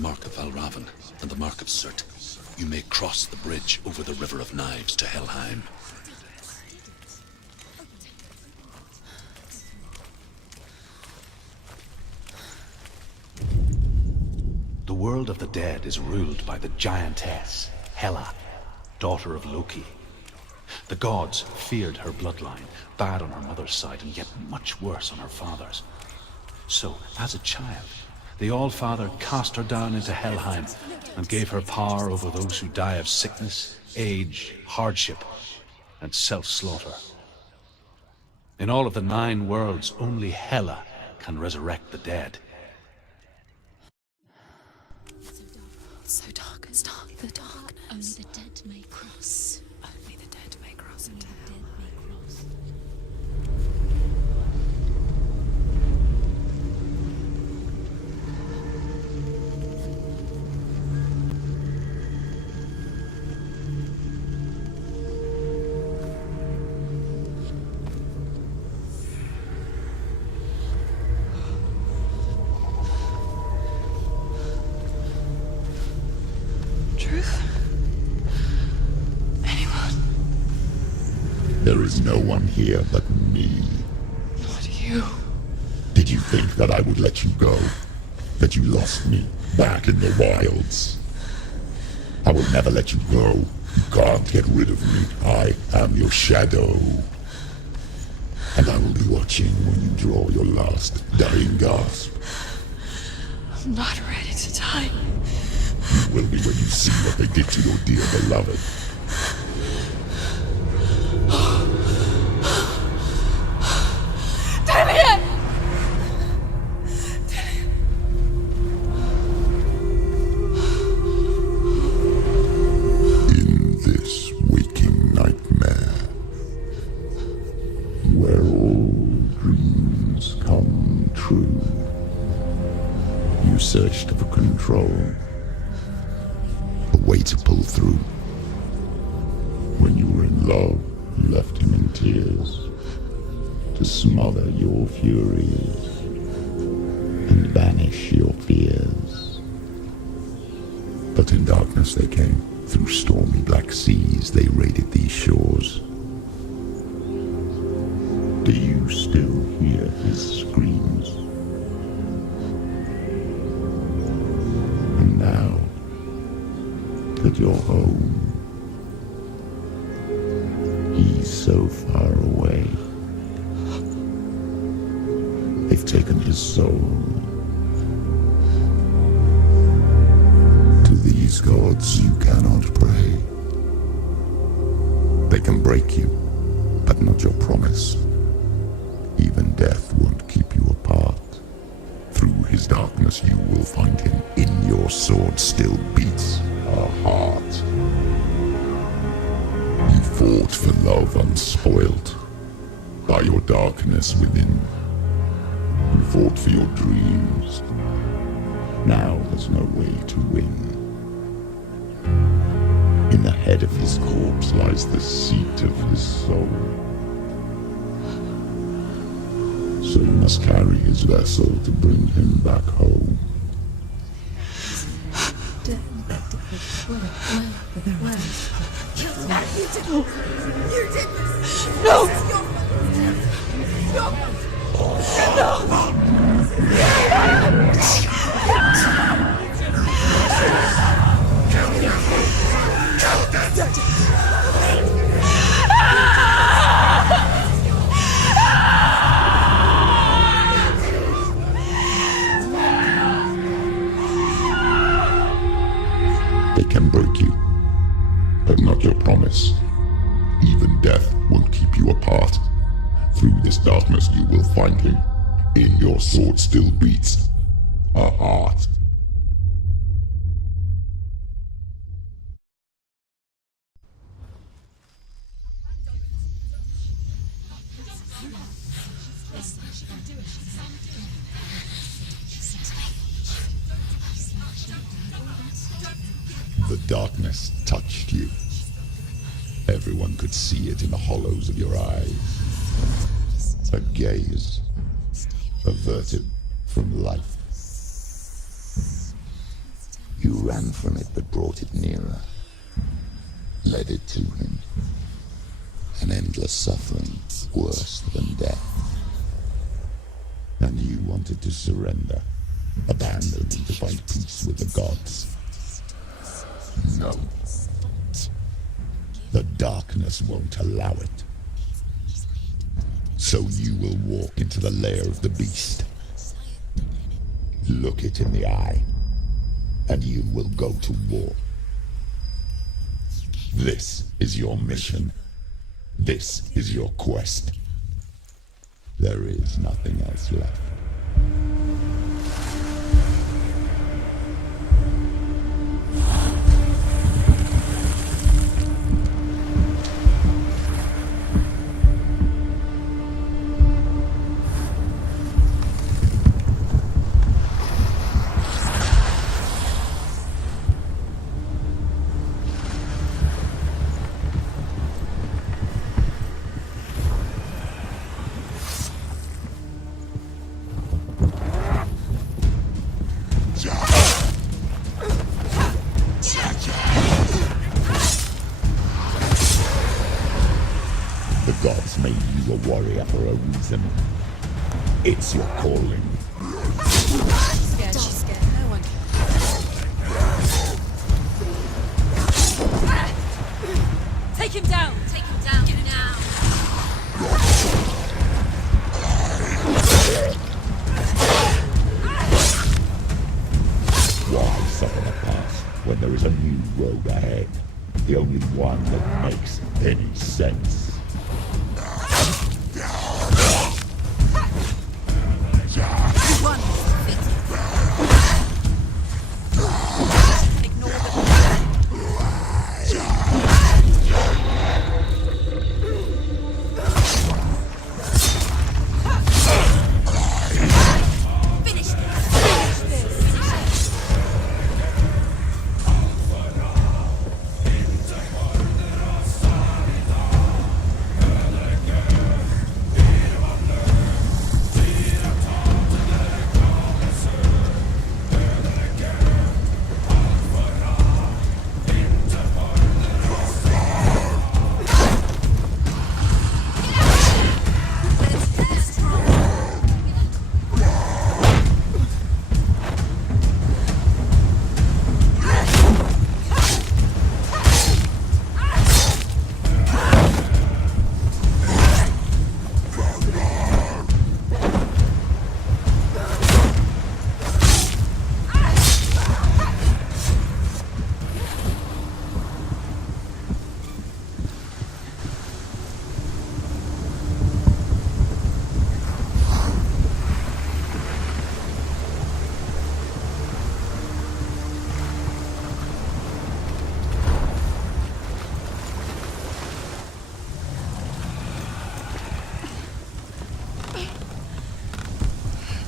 Mark of Valravan and the Mark of Surt, you may cross the bridge over the River of Knives to Helheim. The world of the dead is ruled by the giantess, Hela, daughter of Loki. The gods feared her bloodline, bad on her mother's side and yet much worse on her father's. So, as a child, the All-Father cast her down into Helheim and gave her power over those who die of sickness, age, hardship, and self-slaughter. In all of the 9 worlds, only Hela can resurrect the dead. So dark, it's dark, the darkness. Only the dead may cross. Only the dead may cross into Only the hell. dead may cross. Truth? Anyone? There is no one here but me. Not you. Did you think that I would let you go? That you lost me back in the wilds? I will never let you go. You can't get rid of me. I am your shadow. And I will be watching when you draw your last dying gasp. I'm not ready to die. You will be when you see what they did to your dear beloved. Damien! In this waking nightmare, where all dreams come true, you searched for control, a way to pull through. When you were in love, you left him in tears, to smother your furies and banish your fears. But in darkness they came, through stormy black seas they raided these shores. Do you still hear his screams? And now that you're home, he's so far away. They've taken his soul. To these gods you cannot pray. They can break you, but not your promise. Even death won't keep you apart. Through his darkness you will find him. In your sword still beats a heart. You fought for love unspoilt by your darkness within. You fought for your dreams. Now there's no way to win. In the head of his corpse lies the seat of his soul. So you must carry his vessel to bring him back home. You did this! No! They can break you, but not your promise. Even death won't keep you apart. Through this darkness you will find him. In your sword still beats a heart. The darkness touched you. Everyone could see it in the hollows of your eyes. A gaze averted from life. You ran from it but brought it nearer. Led it to him. An endless suffering, worse than death. And you wanted to surrender, abandon and to find peace with the gods. No. The darkness won't allow it. So you will walk into the lair of the beast. Look it in the eye, and you will go to war. This is your mission. This is your quest. There is nothing else left. The gods made you a warrior for a reason. It's your calling. She's scared, she's scared. No one can. Take him down! Take him down now! Why suffer the past when there is a new road ahead? The only one that makes any sense. One fit. Ignore Finish this!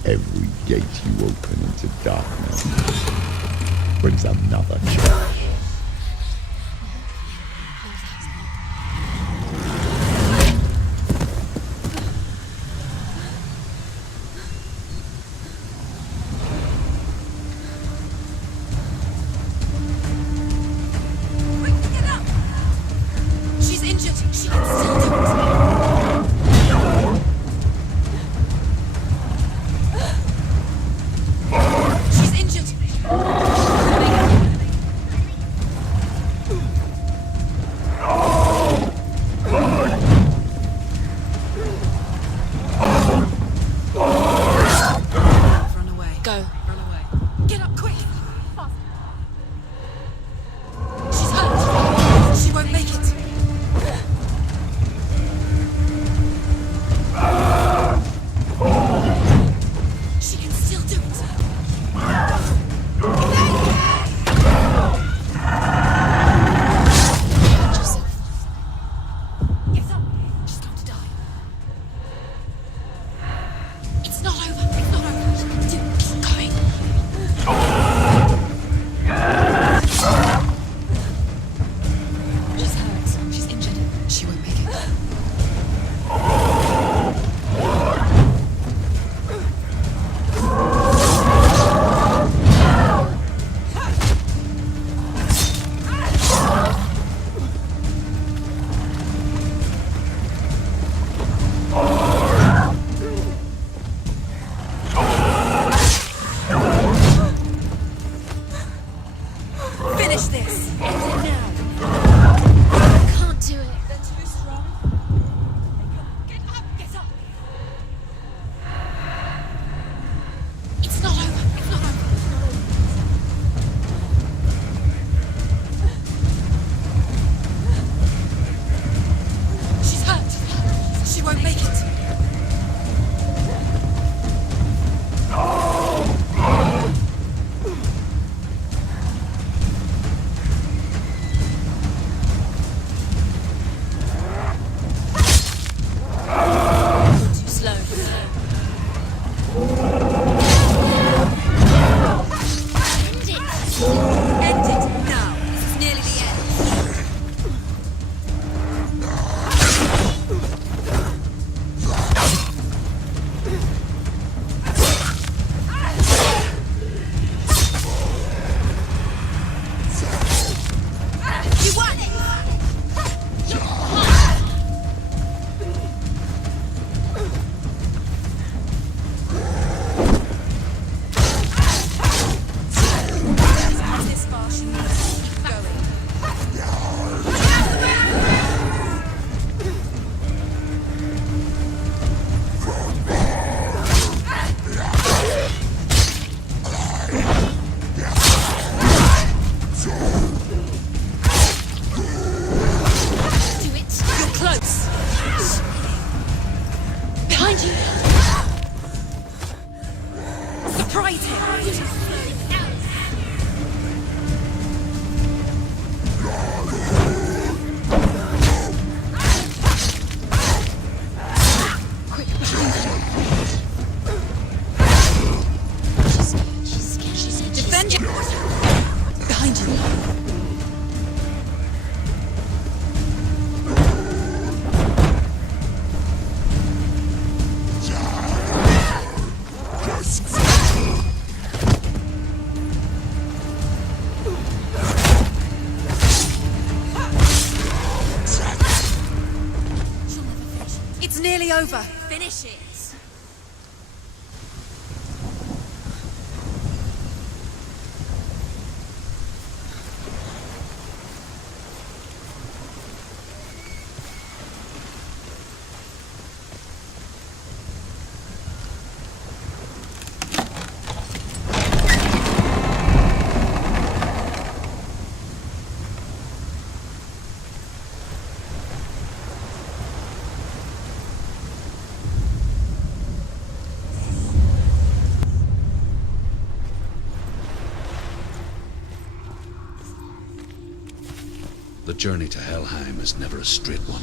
Every gate you open into darkness brings another church. Get up! She's injured. She can still do it. She's injured. Run away. Go. Run away. Get up quick. She's hurt. She won't make it. She can still do it. Joseph. Get up. She's going to die. It's not over. It's not over. She can do it. Keep going. She's hurt. She's injured. She won't make it. make it. Too slow. End it now. This is nearly the end. You won! This far, she needs to keep going. Do it. You're close. Behind you. Surprise him. Quick, behind you. She's scared. She's scared. Defend you. Behind you. It's nearly over. Finish it. The journey to Helheim is never a straight one.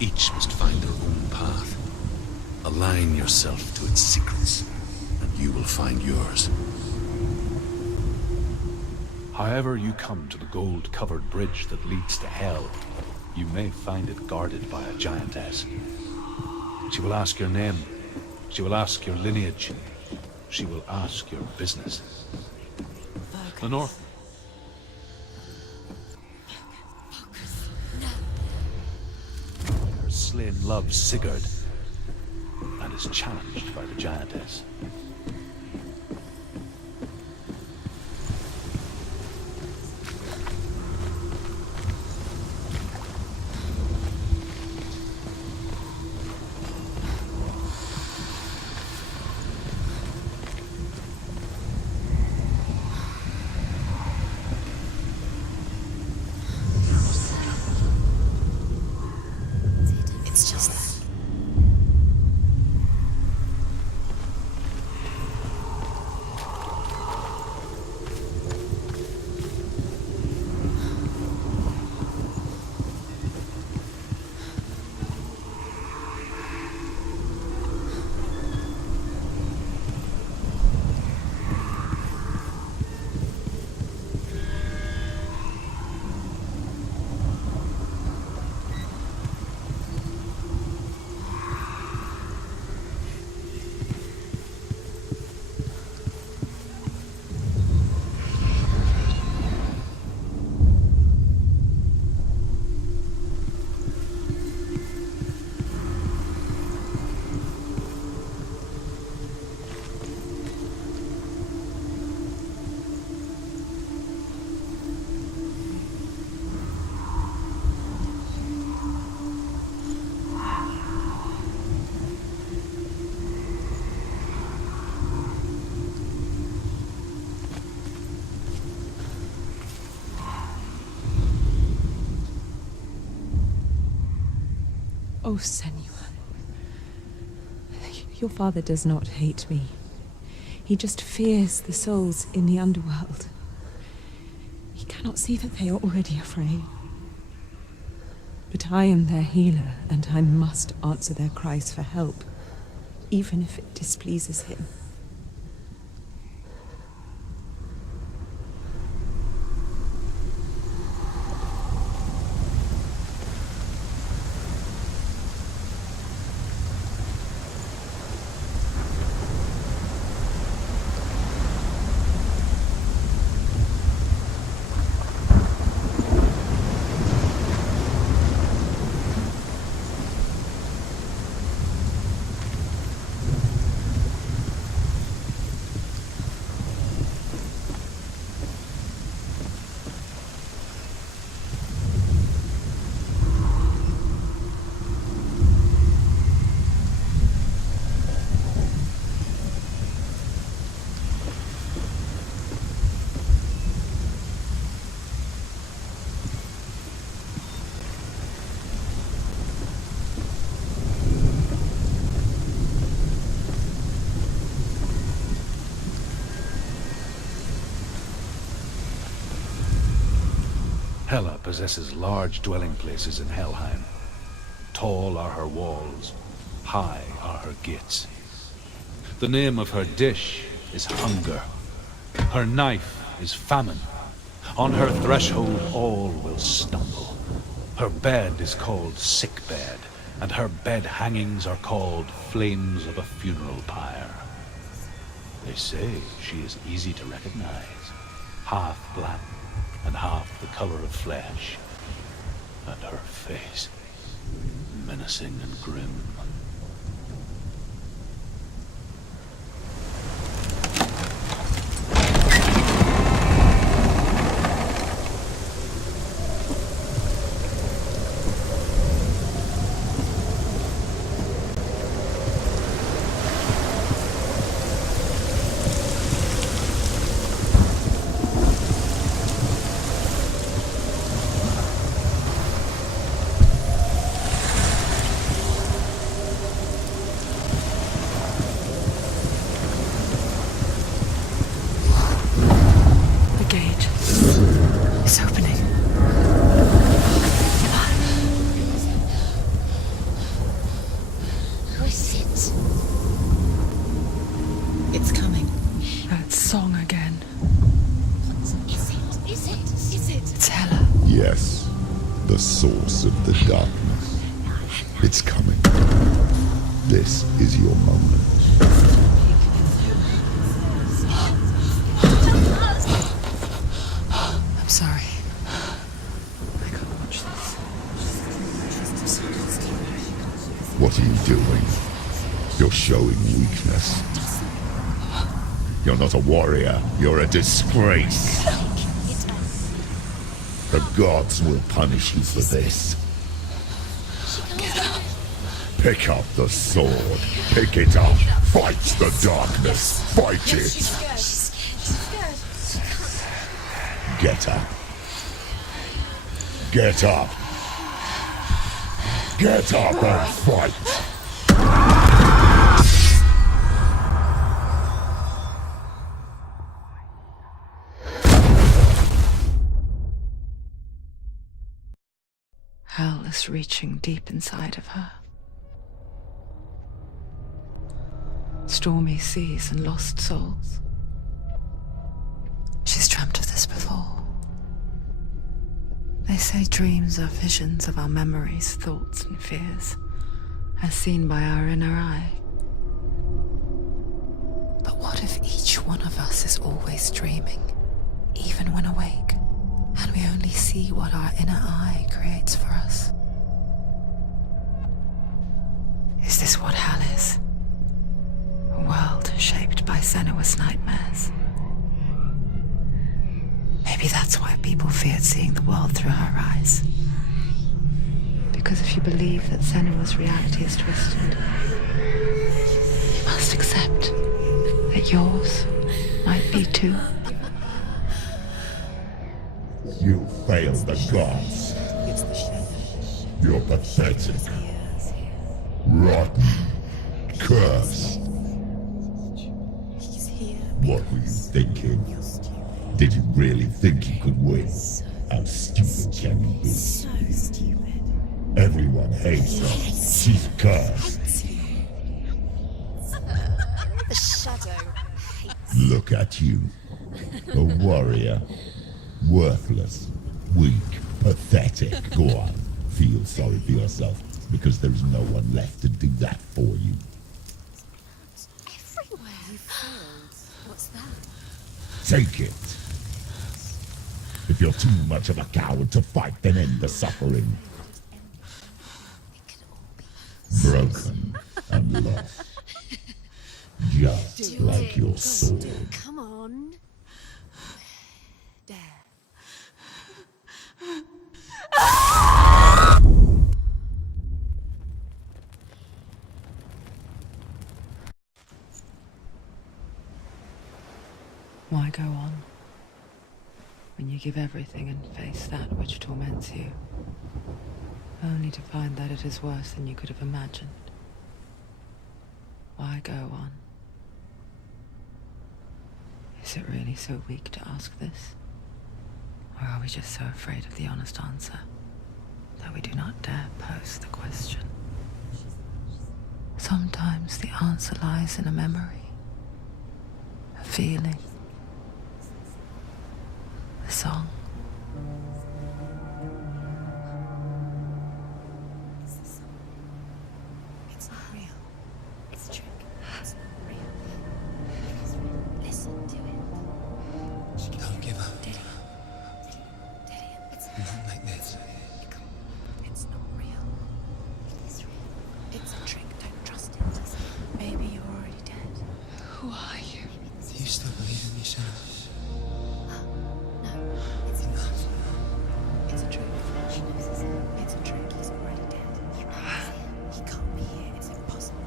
Each must find their own path. Align yourself to its secrets, and you will find yours. However you come to the gold-covered bridge that leads to Hell, you may find it guarded by a giantess. She will ask your name. She will ask your lineage. She will ask your business. The North. Her slain loves Sigurd, and is challenged by the giantess. It's just that. Oh, Senua, Your father does not hate me. He just fears the souls in the underworld. He cannot see that they are already afraid. But I am their healer, and I must answer their cries for help, even if it displeases him. Hela possesses large dwelling places in Helheim. Tall are her walls, high are her gates. The name of her dish is hunger. Her knife is famine. On her threshold all will stumble. Her bed is called sick bed, and her bed hangings are called flames of a funeral pyre. They say she is easy to recognize, half black and half the color of flesh, and her face menacing and grim. Yes, the source of the darkness. It's coming. This is your moment. I'm sorry. I can't watch this. What are you doing? You're showing weakness. You're not a warrior. You're a disgrace. The gods will punish you for this. Pick up the sword. Pick it up. Fight the darkness. Fight it. Get up. Get up. Get up and fight. Hell is reaching deep inside of her. Stormy seas and lost souls. She's dreamt of this before. They say dreams are visions of our memories, thoughts, and fears, as seen by our inner eye. But what if each one of us is always dreaming, even when awake? And we only see what our inner eye creates for us. Is this what hell is? A world shaped by Senua's nightmares. Maybe that's why people feared seeing the world through her eyes. Because if you believe that Senua's reality is twisted, you must accept that yours might be too. You failed the gods. You're pathetic. Rotten. Curse! He's here. What were you thinking? Did you really think you could win? How stupid can you be? So stupid. Everyone hates her. She's cursed. The shadow. Look at you. A warrior. Worthless. Weak. Pathetic. Go on. Feel sorry for yourself, because there's no one left to do that for you. Everywhere. You failed. What's that? Take it. If you're too much of a coward to fight, then end the suffering. It could all be. Broken and lost. Just like your sword. Come on. Dare. Why go on when you give everything and face that which torments you, only to find that it is worse than you could have imagined? Why go on? Is it really so weak to ask this? Or are we just so afraid of the honest answer that we do not dare pose the question? Sometimes the answer lies in a memory, a feeling, a song. It's not real. It's a trick. It's not real. It's real. Listen to it. Don't give up. Did it? It's Not like this. It's not real. It is real. It's a trick. Don't trust it. Maybe you're already dead. Who are you? Do you still believe in yourself? No, it's enough. It's a trick. She knows it's him. It's a trick. He's already dead. He knows it's him. He can't be here. It's impossible.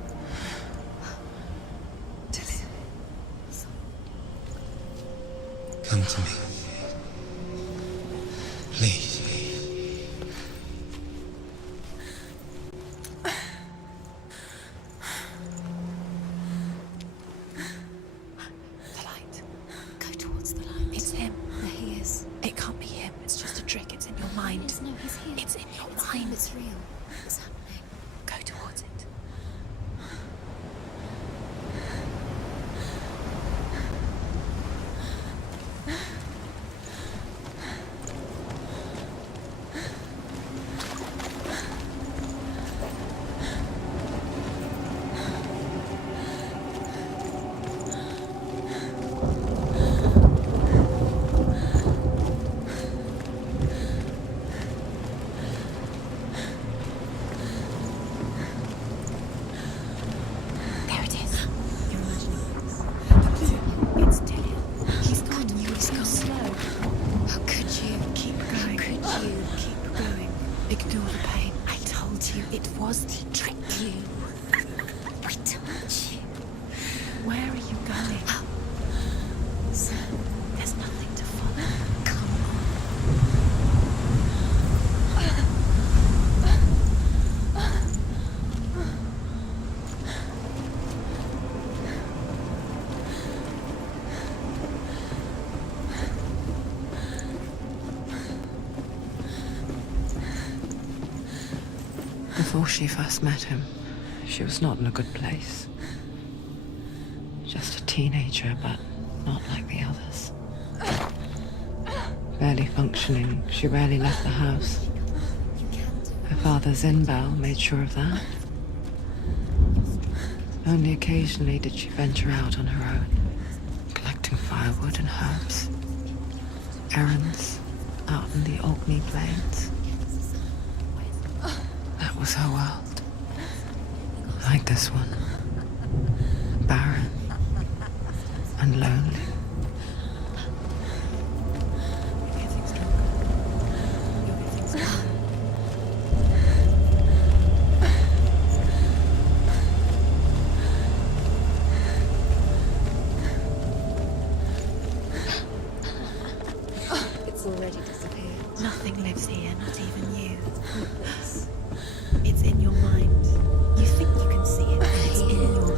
Come to me. Please. The light. Go towards the light. It's him. There he is. It can't be him. It's just a trick. It's in your mind. No, he's here. It's in your mind. It's real. What's happening? Go towards it. There it is. You're imagining. It's Dillian. He's gone. He's gone slow. How could you? Keep going. How could you? Keep going. Ignore the pain. I told you it was to trick you. I told you. Where are you going? Sir, there's nothing to follow. Come on. Before she first met him, she was not in a good place. Just a teenager, but not like the others. Barely functioning, she rarely left the house. Her father, Zinbao, made sure of that. Only occasionally did she venture out on her own, collecting firewood and herbs. Errands out in the Orkney Plains. That was her world. Like this one. Barren and lonely. It's already disappeared. Nothing lives here, not even you. It's in your mind. You think you can see it, but it's in your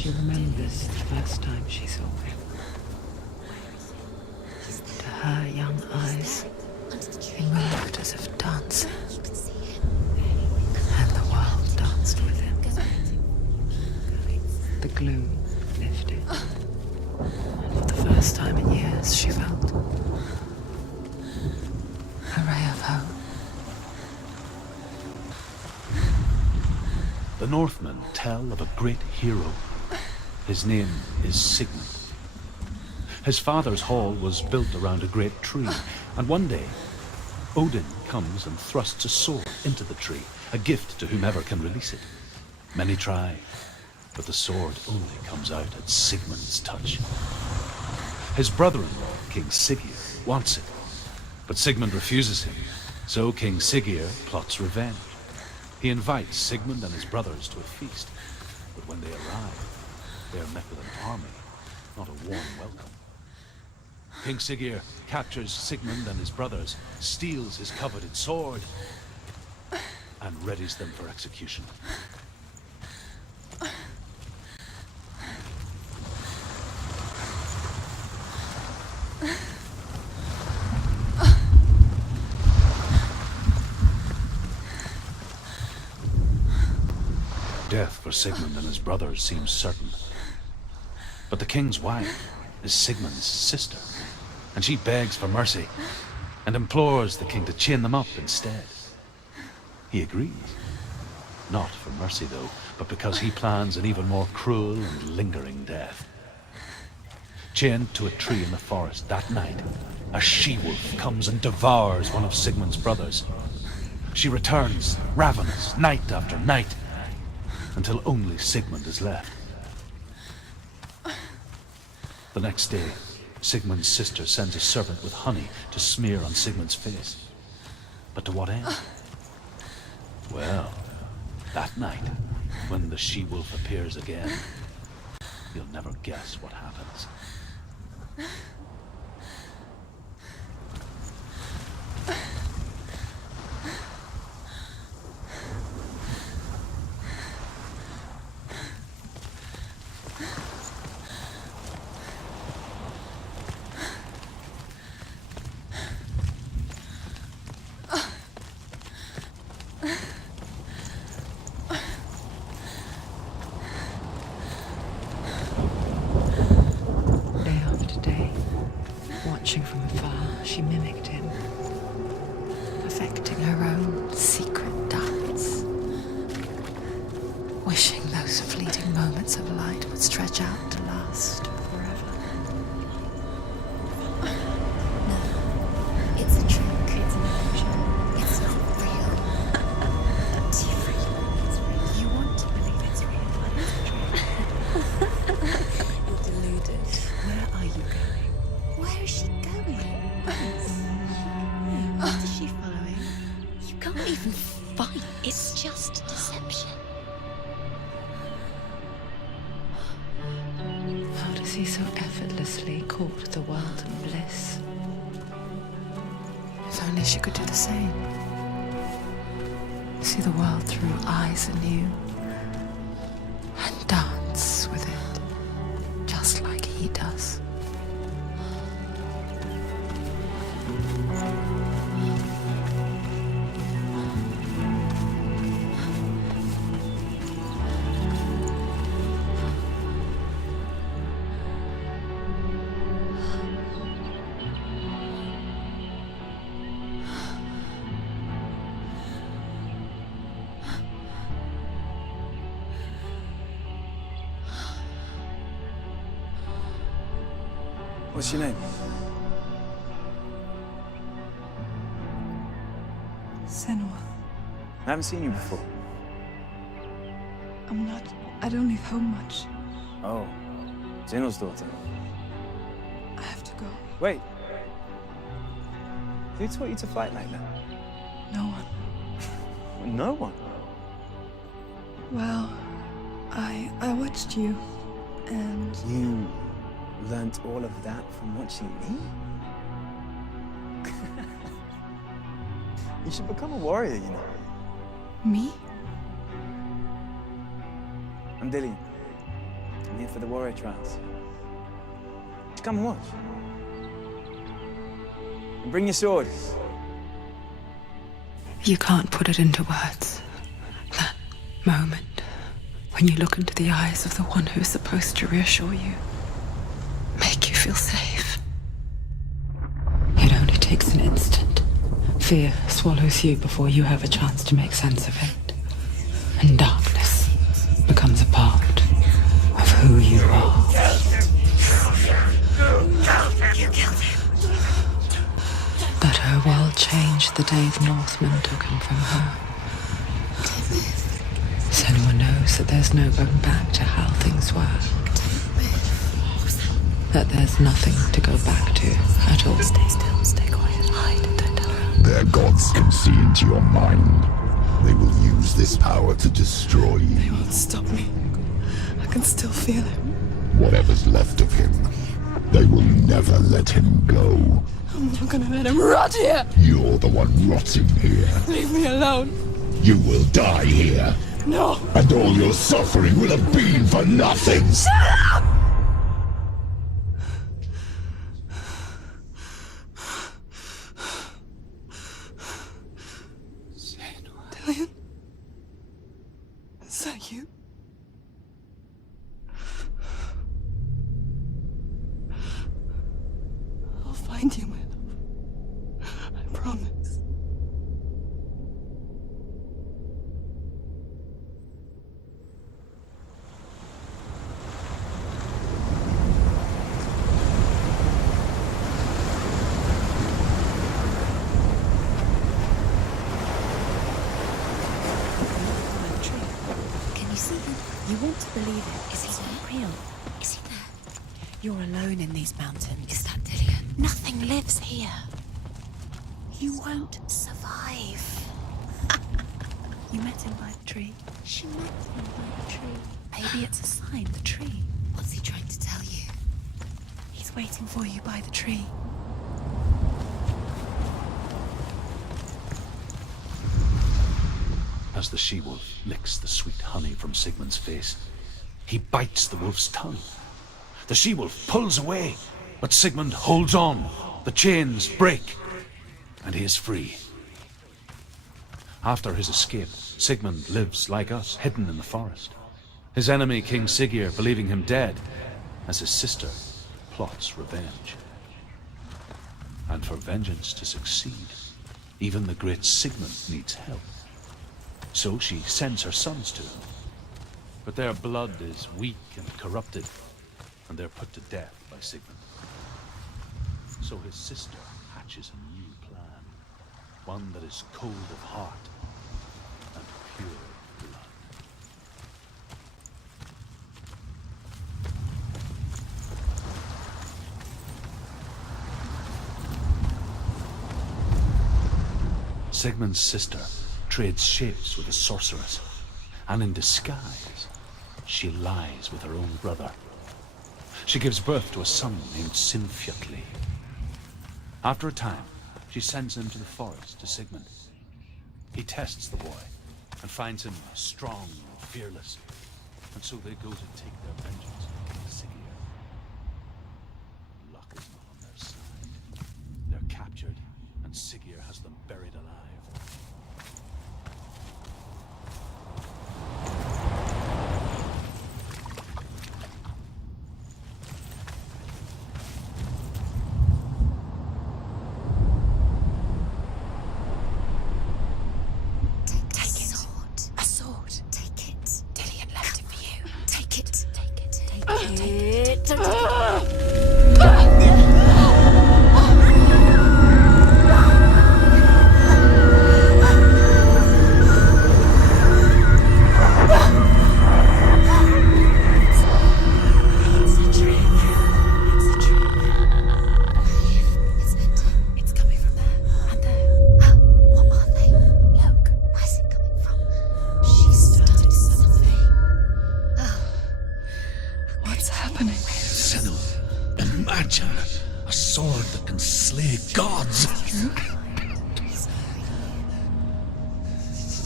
She remembers the first time she saw him. To her young eyes, he moved as if dancing, and the world danced with him. The gloom lifted, and for the first time in years she felt a ray of hope. The Northmen tell of a great hero. His name is Sigmund. His father's hall was built around a great tree, and one day, Odin comes and thrusts a sword into the tree, a gift to whomever can release it. Many try, but the sword only comes out at Sigmund's touch. His brother-in-law, King Siggeir, wants it, but Sigmund refuses him, so King Siggeir plots revenge. He invites Sigmund and his brothers to a feast, but when they arrive, they are met with an army, not a warm welcome. King Siggeir captures Sigmund and his brothers, steals his coveted sword, and readies them for execution. Death for Sigmund and his brothers seems certain. But the king's wife is Sigmund's sister, and she begs for mercy and implores the king to chain them up instead. He agrees. Not for mercy, though, but because he plans an even more cruel and lingering death. Chained to a tree in the forest that night, a she-wolf comes and devours one of Sigmund's brothers. She returns, ravenous, night after night, until only Sigmund is left. The next day, Sigmund's sister sends a servant with honey to smear on Sigmund's face. But to what end? Well, that night, when the she-wolf appears again, you'll never guess what happens. Watching from afar, she mimicked him, perfecting her own secret dance, wishing those fleeting moments of light would stretch out to last forever. No, it's a trick. It's an illusion. It's not real. It's real. You want to believe it's real, but it's a trick. You're deluded. Where are you going? Where is she going? What is she following? You can't even fight. It's just deception. How does he so effortlessly court the world and bliss? If only she could do the same. See the world through eyes anew and dance with it, just like he does. What's your name? Senua. I haven't seen you before. I don't leave home much. Oh, Zenua's daughter. I have to go. Wait. Who taught you to fight like that? No one. No one. Well, I watched you, and You learnt all of that from watching me? You should become a warrior, you know. me? I'm Dillian. I'm here for the warrior trials. Just come and watch. And bring your sword. You can't put it into words. That moment when you look into the eyes of the one who's supposed to reassure you, make you feel safe. It only takes an instant. Fear swallows you before you have a chance to make sense of it. And darkness becomes a part of who you are. You killed him. But her world changed the day the Northmen took him from her. Senua knows that there's no going back to how things were. That there's nothing to go back to at all. Stay still, stay quiet, hide, don't tell her. Their gods can see into your mind. They will use this power to destroy you. They won't stop me. I can still feel him. Whatever's left of him, they will never let him go. I'm not gonna let him rot here. You're the one rotting here. Leave me alone. You will die here. No. And all your suffering will have been for nothing. Shut up! Dillion? Is that you? I'll find you, my love. I promise. Can you see him? You want to believe it. Is he not real? Is he there? You're alone in these mountains. Is that Dillion? Nothing lives here. You won't survive. You met him by the tree. She met him by the tree. Maybe it's a sign, the tree. What's he trying to tell you? He's waiting for you by the tree. As the she-wolf licks the sweet honey from Sigmund's face, he bites the wolf's tongue. The she-wolf pulls away, but Sigmund holds on. The chains break, and he is free. After his escape, Sigmund lives like us, hidden in the forest. His enemy, King Siggeir, believing him dead, as his sister plots revenge. And for vengeance to succeed, even the great Sigmund needs help. So she sends her sons to him. But their blood is weak and corrupted, and they're put to death by Sigmund. So his sister hatches a new plan, one that is cold of heart and pure blood. Sigmund's sister trades shapes with a sorceress, and in disguise, she lies with her own brother. She gives birth to a son named Sinfjotli. After a time, she sends him to the forest to Sigmund. He tests the boy and finds him strong and fearless, and so they go to take their vengeance on Siggeir. Luck is not on their side. They're captured, and Siggeir has them buried alive.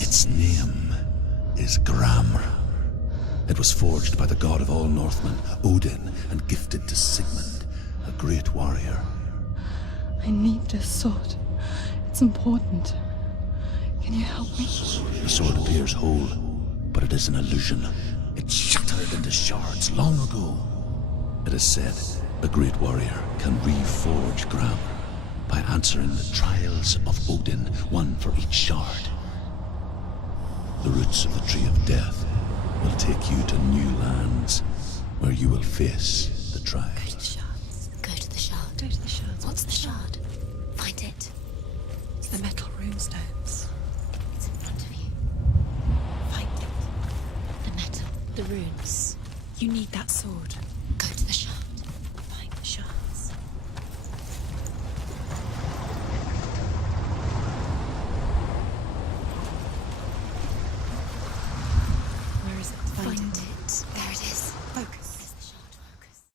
Its name is Gramr. It was forged by the god of all Northmen, Odin, and gifted to Sigmund, a great warrior. I need this sword. It's important. Can you help me? The sword appears whole, but it is an illusion. It shattered into shards long ago. It is said a great warrior can reforge ground by answering the trials of Odin, one for each shard. The roots of the Tree of Death will take you to new lands where you will face the trials. Go to the shards. Go to the shard. Go to the shards. What's the shard? Find it. It's the metal runestones. It's in front of you. Find it. The metal. The runes. You need that sword. Go to the shard. Find the shards. Where is it? Find it. There.